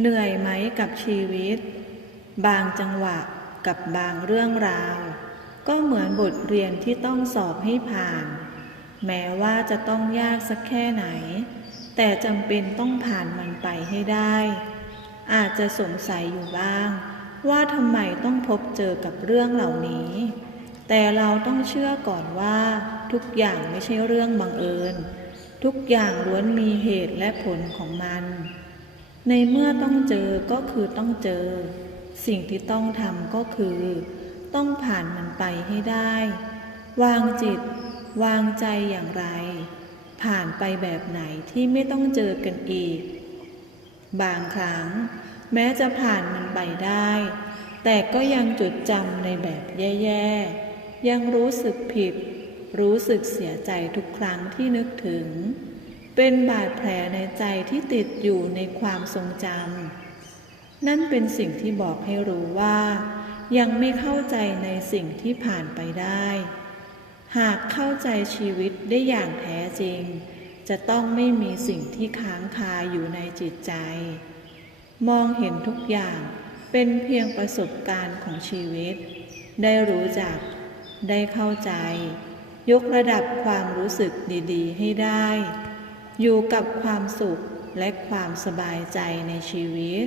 เหนื่อยไหมกับชีวิต บางจังหวะกับบางเรื่องราว ก็เหมือนบทเรียนที่ต้องสอบให้ผ่าน แม้ว่าจะต้องยากสักแค่ไหน แต่จำเป็นต้องผ่านมันไปให้ได้ อาจจะสงสัยอยู่บ้าง ว่าทำไมต้องพบเจอกับเรื่องเหล่านี้ แต่เราต้องเชื่อก่อนว่า ทุกอย่างไม่ใช่เรื่องบังเอิญ ทุกอย่างล้วนมีเหตุและผลของมัน ในเมื่อต้องเจอก็คือต้องเจอ สิ่งที่ต้องทำก็คือ ต้องผ่านมันไปให้ได้ วางจิต วางใจอย่างไร ผ่านไปแบบไหนที่ไม่ต้องเจอกันอีก บางครั้ง แม้จะผ่านมันไปได้ แต่ก็ยังจดจำในแบบแย่ๆ ยังรู้สึกผิด รู้สึกเสียใจทุกครั้งที่นึกถึง เป็นบาดแผลในใจที่ติดอยู่ในความทรงจำนั่นเป็นสิ่งที่บอกให้รู้ว่า ยังไม่เข้าใจในสิ่งที่ผ่านไปได้ หากเข้าใจชีวิตได้อย่างแท้จริง จะต้องไม่มีสิ่งที่ค้างคาอยู่ในจิตใจ มองเห็นทุกอย่างเป็นเพียงประสบการณ์ของชีวิต ได้รู้จัก ได้เข้าใจ ยกระดับความรู้สึกดี ๆ ให้ได้ อยู่กับความสุขและความสบายใจในชีวิต